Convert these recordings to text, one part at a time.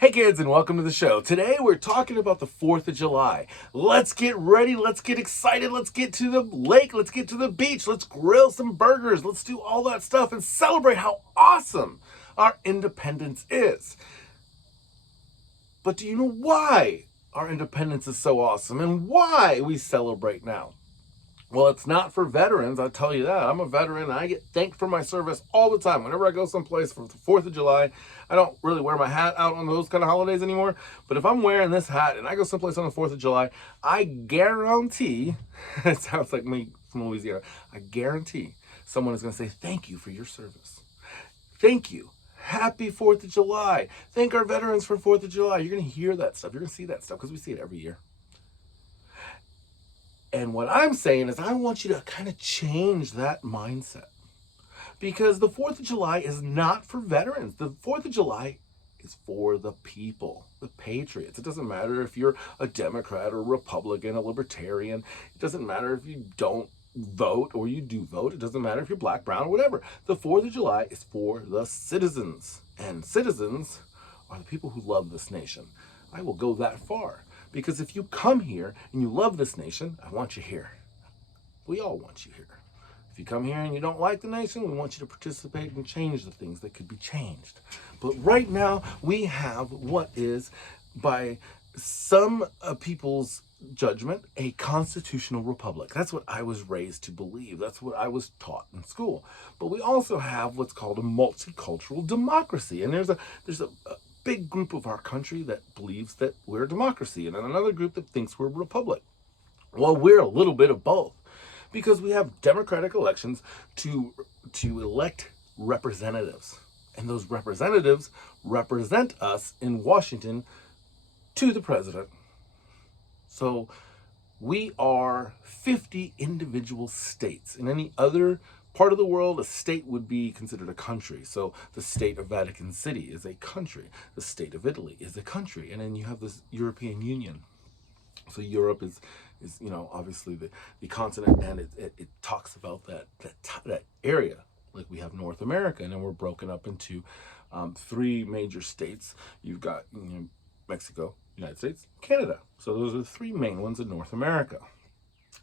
Hey kids, and welcome to the show. Today we're talking about the 4th of July. Let's get ready, let's get excited, let's get to the lake, let's get to the beach, let's grill some burgers, let's do all that stuff and celebrate how awesome our independence is. But do you know why our independence is so awesome and why we celebrate now? Well, it's not for veterans, I'll tell you that. I'm a veteran and I get thanked for my service all the time. Whenever I go someplace for the 4th of July, I don't really wear my hat out on those kind of holidays anymore. But if I'm wearing this hat and I go someplace on the 4th of July, I guarantee, it sounds like me from Louisiana, I guarantee someone is going to say, thank you for your service. Thank you. Happy 4th of July. Thank our veterans for 4th of July. You're going to hear that stuff. You're going to see that stuff because we see it every year. And what I'm saying is I want you to kind of change that mindset. Because the 4th of July is not for veterans. The 4th of July is for the people, the patriots. It doesn't matter if you're a Democrat or a Republican, a Libertarian. It doesn't matter if you don't vote or you do vote. It doesn't matter if you're black, brown, or whatever. The 4th of July is for the citizens. And citizens are the people who love this nation. I will go that far. Because if you come here and you love this nation, I want you here. We all want you here. If you come here and you don't like the nation, we want you to participate and change the things that could be changed. But right now, we have what is, by some people's judgment, a constitutional republic. That's what I was raised to believe. That's what I was taught in school. But we also have what's called a multicultural democracy. And there's a big group of our country that believes that we're a democracy, and another group that thinks we're a republic. Well, we're a little bit of both, because we have democratic elections to elect representatives, and those representatives represent us in Washington to the president. So we are 50 individual states. In any other part of the world, a state would be considered a country. So the state of Vatican City is a country. The state of Italy is a country. And then you have this European Union. So Europe is obviously the continent, and it talks about that area. Like we have North America, and then we're broken up into 3 major states. You've got Mexico, United States, Canada. So those are the 3 main ones in North America.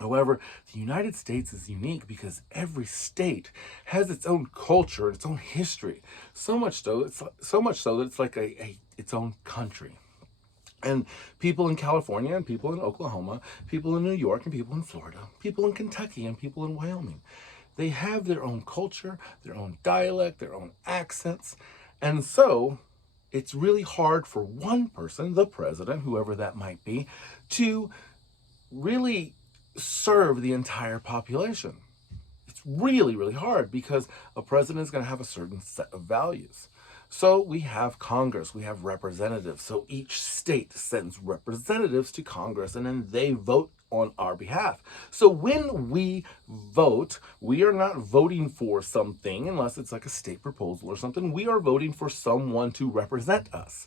However, the United States is unique because every state has its own culture, its own history. So much so that it's like its own country. And people in California and people in Oklahoma, people in New York and people in Florida, people in Kentucky and people in Wyoming, they have their own culture, their own dialect, their own accents. And so it's really hard for one person, the president, whoever that might be, to really serve the entire population. It's really, really hard because a president is going to have a certain set of values. So we have Congress, we have representatives. So each state sends representatives to Congress, and then they vote on our behalf. So when we vote, we are not voting for something unless it's like a state proposal or something. We are voting for someone to represent us.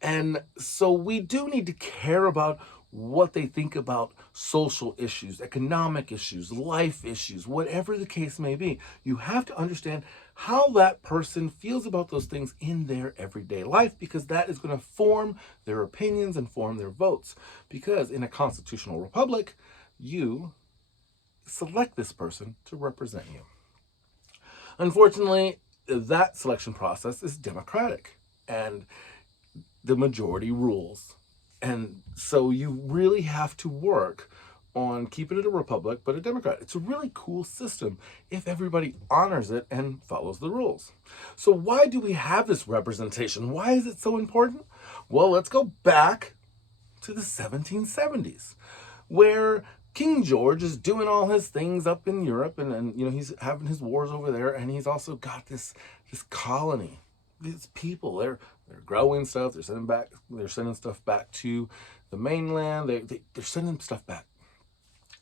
And so we do need to care about what they think about social issues, economic issues, life issues, whatever the case may be. You have to understand how that person feels about those things in their everyday life, because that is going to form their opinions and form their votes. Because in a constitutional republic, you select this person to represent you. Unfortunately, that selection process is democratic, and the majority rules. And so you really have to work on keeping it a republic, but a democrat. It's a really cool system if everybody honors it and follows the rules. So why do we have this representation? Why is it so important? Well, let's go back to the 1770s, where King George is doing all his things up in Europe, and he's having his wars over there, and he's also got this colony. These people, they're growing stuff. They're sending stuff back to the mainland. They're sending stuff back.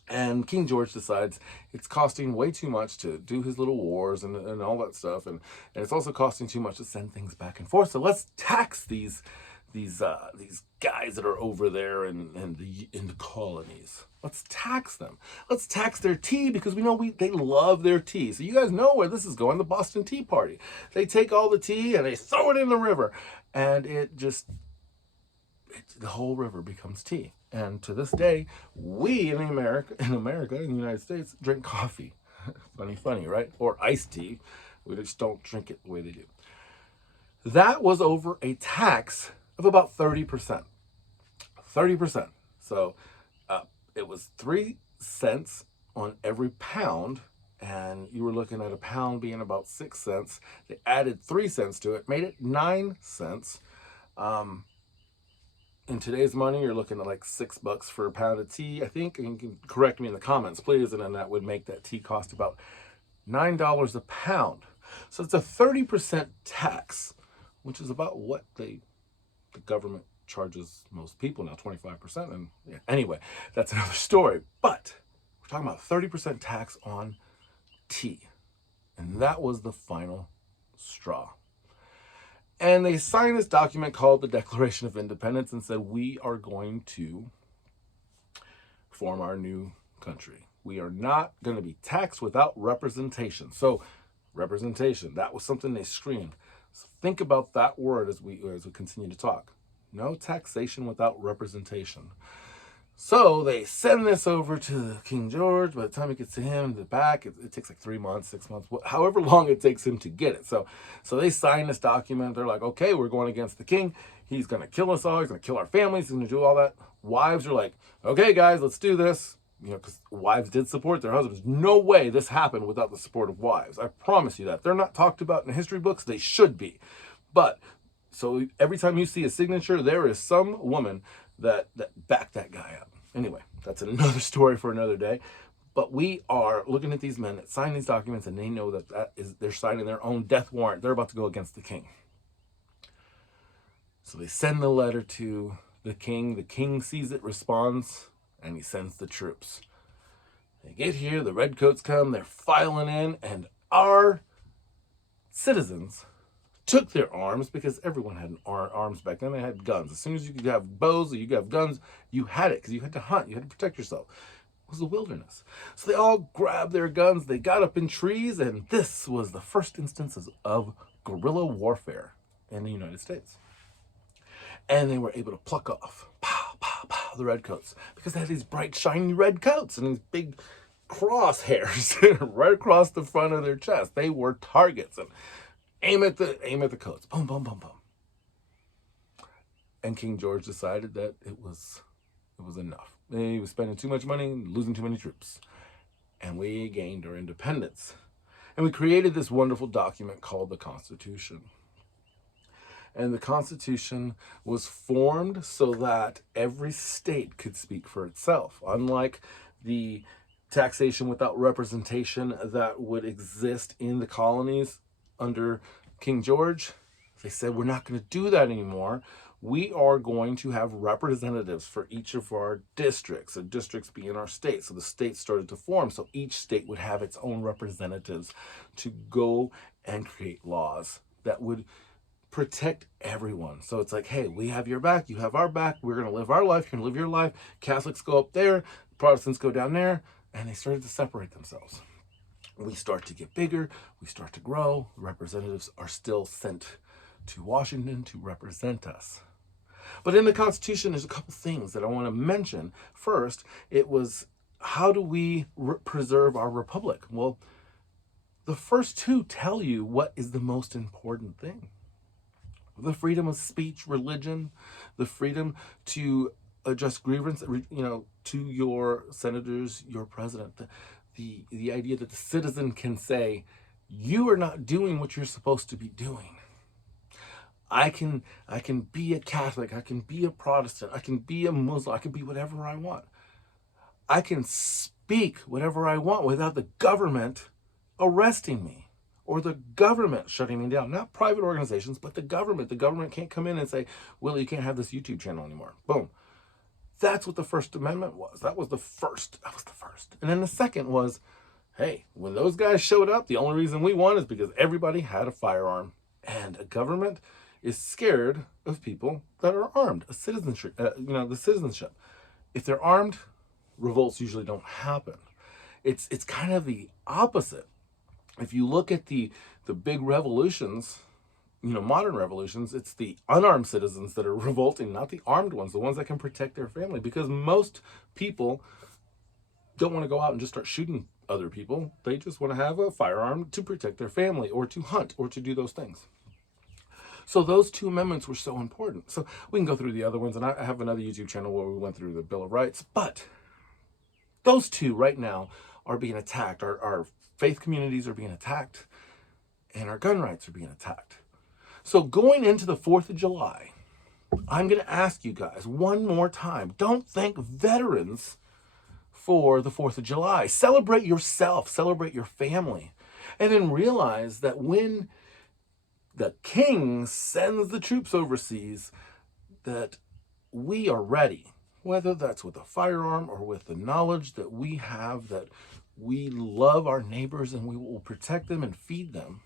And King George decides it's costing way too much to do his little wars and all that stuff, and it's also costing too much to send things back and forth. So let's tax these guys that are over there in the colonies. Let's tax them. Let's tax their tea, because we know they love their tea. So you guys know where this is going, the Boston Tea Party. They take all the tea and they throw it in the river, and it just the whole river becomes tea. And to this day, we in America, in the United States, drink coffee. Funny, right? Or iced tea. We just don't drink it the way they do. That was over a tax of about 30%. 30%. So it was 3 cents on every pound, and you were looking at a pound being about 6 cents. They added 3 cents to it, made it 9 cents. In today's money, you're looking at like $6 for a pound of tea, I think. And you can correct me in the comments, please. And then that would make that tea cost about $9 a pound. So it's a 30% tax, which is about what the government charges most people now, 25%. And yeah, anyway, that's another story. But we're talking about 30% tax on tea. And that was the final straw. And they signed this document called the Declaration of Independence and said, we are going to form our new country. We are not going to be taxed without representation. So representation, that was something they screamed. So think about that word as we continue to talk. No taxation without representation. So they send this over to King George. By the time it gets to him, the back, it takes like 3 months, 6 months, however long it takes him to get it. So they sign this document. They're like, okay, we're going against the king. He's going to kill us all. He's going to kill our families. He's going to do all that. Wives are like, okay, guys, let's do this. You know, because wives did support their husbands. No way this happened without the support of wives. I promise you that. They're not talked about in history books. They should be. But so every time you see a signature, there is some woman that backed that guy up. Anyway, that's another story for another day. But we are looking at these men that sign these documents, and they know that they're signing their own death warrant. They're about to go against the king. So they send the letter to the king. The king sees it, responds, and he sends the troops. They get here, the redcoats come, they're filing in, and our citizens took their arms, because everyone had arms back then. They had guns. As soon as you could have bows or you could have guns, you had it, because you had to hunt. You had to protect yourself. It was the wilderness. So they all grabbed their guns. They got up in trees, and this was the first instances of guerrilla warfare in the United States. And they were able to pluck off, pow, pow, pow, the redcoats, because they had these bright, shiny red coats and these big crosshairs right across the front of their chest. They were targets. And aim at the coats. Boom, boom, boom, boom. And King George decided that it was enough. He was spending too much money, losing too many troops. And we gained our independence. And we created this wonderful document called the Constitution. And the Constitution was formed so that every state could speak for itself. Unlike the taxation without representation that would exist in the colonies under King George, they said, we're not going to do that anymore. We are going to have representatives for each of our districts, the districts being our states. So the states started to form. So each state would have its own representatives to go and create laws that would protect everyone. So it's like, hey, we have your back, you have our back, we're going to live our life, you're going to live your life. Catholics go up there, Protestants go down there, and they started to separate themselves. We start to get bigger, we start to grow. Representatives are still sent to Washington to represent us. But in the Constitution, there's a couple things that I want to mention. First, it was, how do we preserve our republic? Well, the first two tell you what is the most important thing. The freedom of speech, religion, the freedom to address grievance, to your senators, your president. The idea that the citizen can say, you are not doing what you're supposed to be doing. I can be a Catholic, I can be a Protestant, I can be a Muslim, I can be whatever I want. I can speak whatever I want without the government arresting me or the government shutting me down. Not private organizations, but the government. The government can't come in and say, Willie, you can't have this YouTube channel anymore. Boom. That's what the First Amendment was. That was the first. And then the second was, hey, when those guys showed up, the only reason we won is because everybody had a firearm. And a government is scared of people that are armed. The citizenship. If they're armed, revolts usually don't happen. It's kind of the opposite. If you look at the big revolutions modern revolutions, it's the unarmed citizens that are revolting, not the armed ones, the ones that can protect their family, because most people don't want to go out and just start shooting other people. They just want to have a firearm to protect their family or to hunt or to do those things. So those two amendments were so important. So we can go through the other ones, and I have another YouTube channel where we went through the Bill of Rights, but those two right now are being attacked. Our faith communities are being attacked, and our gun rights are being attacked. So going into the 4th of July, I'm going to ask you guys one more time, don't thank veterans for the 4th of July. Celebrate yourself, celebrate your family, and then realize that when the king sends the troops overseas, that we are ready, whether that's with a firearm or with the knowledge that we have that we love our neighbors and we will protect them and feed them.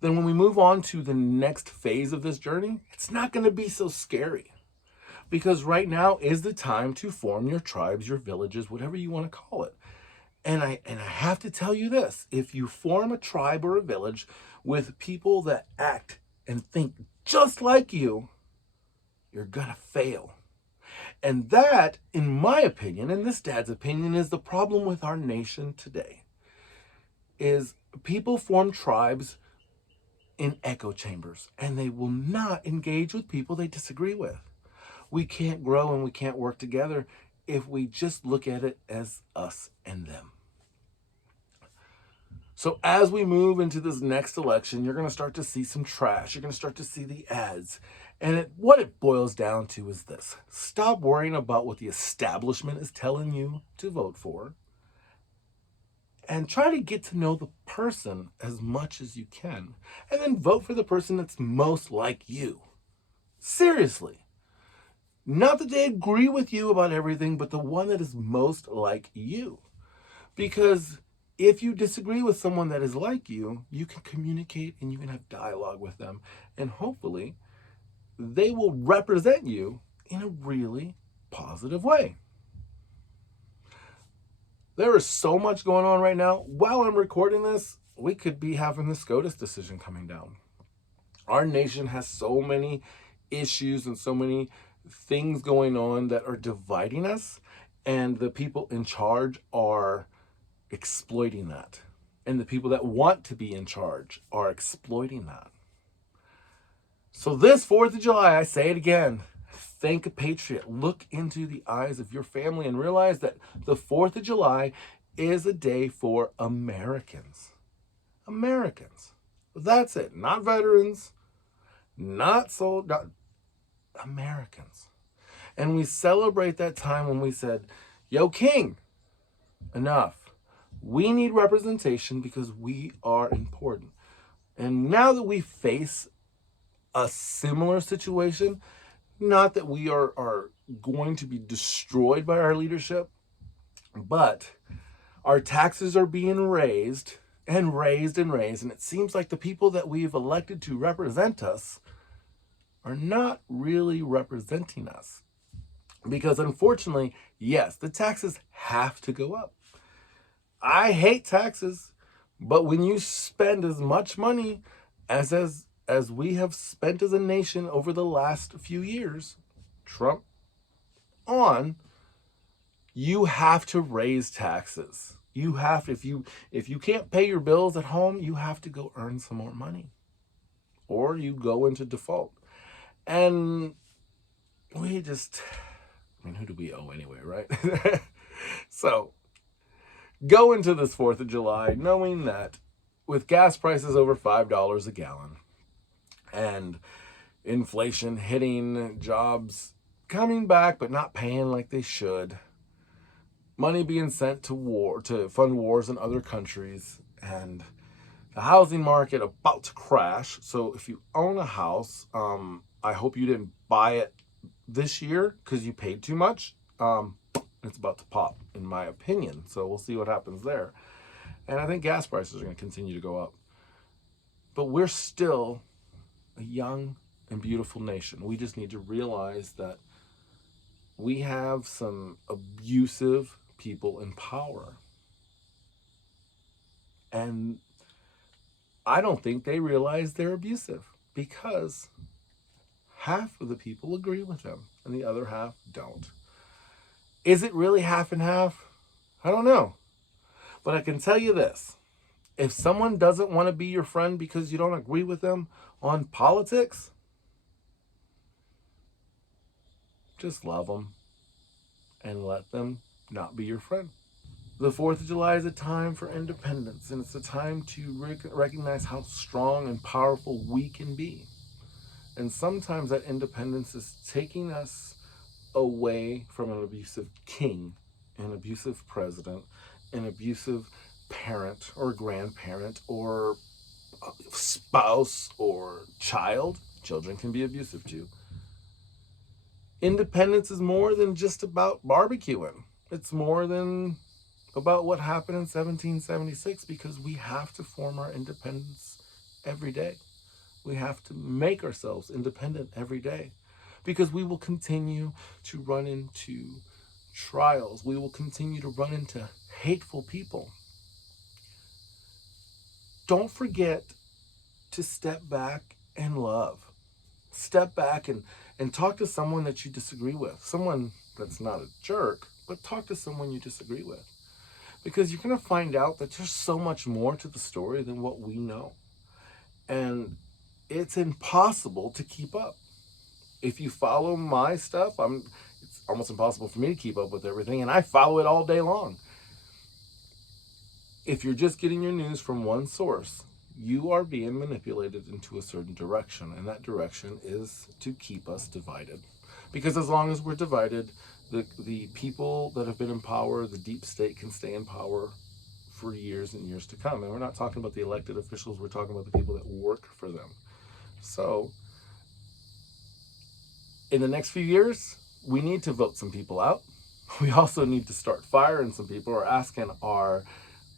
Then when we move on to the next phase of this journey, it's not going to be so scary, because right now is the time to form your tribes, your villages, whatever you want to call it. And I have to tell you this, if you form a tribe or a village with people that act and think just like you, you're gonna fail. And that, in my opinion, and this dad's opinion, is the problem with our nation today. Is people form tribes in echo chambers, and they will not engage with people they disagree with. We can't grow and we can't work together if we just look at it as us and them. So as we move into this next election, you're going to start to see some trash. You're going to start to see the ads. And what it boils down to is this. Stop worrying about what the establishment is telling you to vote for, and try to get to know the person as much as you can. And then vote for the person that's most like you. Seriously. Not that they agree with you about everything, but the one that is most like you. Because if you disagree with someone that is like you, you can communicate and you can have dialogue with them. And hopefully, they will represent you in a really positive way. There is so much going on right now. While I'm recording this, we could be having the SCOTUS decision coming down. Our nation has so many issues and so many things going on that are dividing us, and the people in charge are exploiting that. And the people that want to be in charge are exploiting that. So this 4th of July, I say it again, thank a patriot. Look into the eyes of your family and realize that the 4th of July is a day for Americans. Americans. That's it. Not veterans, not Americans. And we celebrate that time when we said, yo, King, enough. We need representation because we are important. And now that we face a similar situation, not that we are going to be destroyed by our leadership, but our taxes are being raised and raised and raised. And it seems like the people that we've elected to represent us are not really representing us. Because unfortunately, yes, the taxes have to go up. I hate taxes, but when you spend as much money as we have spent as a nation over the last few years, Trump on, you have to raise taxes. You have to, if you can't pay your bills at home, you have to go earn some more money, or you go into default. And we just, who do we owe anyway, right? So go into this 4th of July knowing that with gas prices over $5 a gallon and inflation hitting, jobs coming back but not paying like they should, money being sent to fund wars in other countries, and the housing market about to crash. So if you own a house, I hope you didn't buy it this year because you paid too much. It's about to pop, in my opinion. So we'll see what happens there. And I think gas prices are going to continue to go up. But we're still a young and beautiful nation. We just need to realize that we have some abusive people in power. And I don't think they realize they're abusive because half of the people agree with them and the other half don't. Is it really half and half? I don't know. But I can tell you this. If someone doesn't want to be your friend because you don't agree with them on politics, just love them and let them not be your friend. The 4th of July is a time for independence, and it's a time to recognize how strong and powerful we can be. And sometimes that independence is taking us away from an abusive king, an abusive president, an abusive parent or grandparent or spouse or child. Children can be abusive too. Independence is more than just about barbecuing. It's more than about what happened in 1776, because we have to form our independence every day. We have to make ourselves independent every day, because we will continue to run into trials. We will continue to run into hateful people. Don't forget to step back and love. Step back and talk to someone that you disagree with. Someone that's not a jerk, but talk to someone you disagree with. Because you're going to find out that there's so much more to the story than what we know. And it's impossible to keep up. If you follow my stuff, it's almost impossible for me to keep up with everything, and I follow it all day long. If you're just getting your news from one source, you are being manipulated into a certain direction, and that direction is to keep us divided. Because as long as we're divided, the people that have been in power, the deep state, can stay in power for years and years to come. And we're not talking about the elected officials, we're talking about the people that work for them. So in the next few years, we need to vote some people out. We also need to start firing some people, or asking our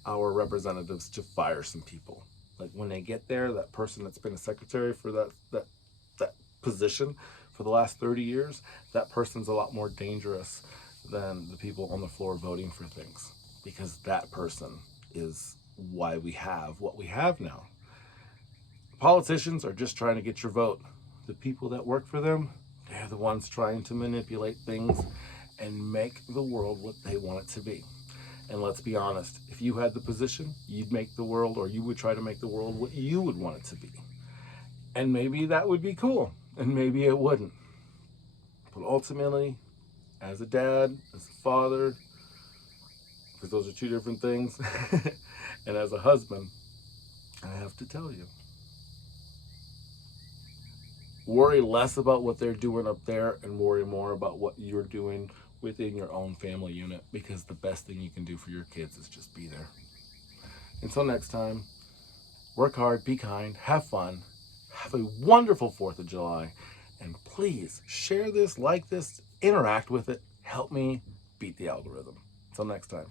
representatives to fire some people. Like when they get there, that person that's been a secretary for that position for the last 30 years, that person's a lot more dangerous than the people on the floor voting for things, because that person is why we have what we have now. Politicians are just trying to get your vote. The people that work for them, they're the ones trying to manipulate things and make the world what they want it to be. And let's be honest, if you had the position, you'd make the world, or you would try to make the world what you would want it to be. And maybe that would be cool, and maybe it wouldn't. But ultimately, as a dad, as a father, because those are two different things, and as a husband, I have to tell you, worry less about what they're doing up there and worry more about what you're doing within your own family unit, because the best thing you can do for your kids is just be there. Until next time, work hard, be kind, have fun, have a wonderful 4th of July, and please share this, like this, interact with it, help me beat the algorithm. Until next time.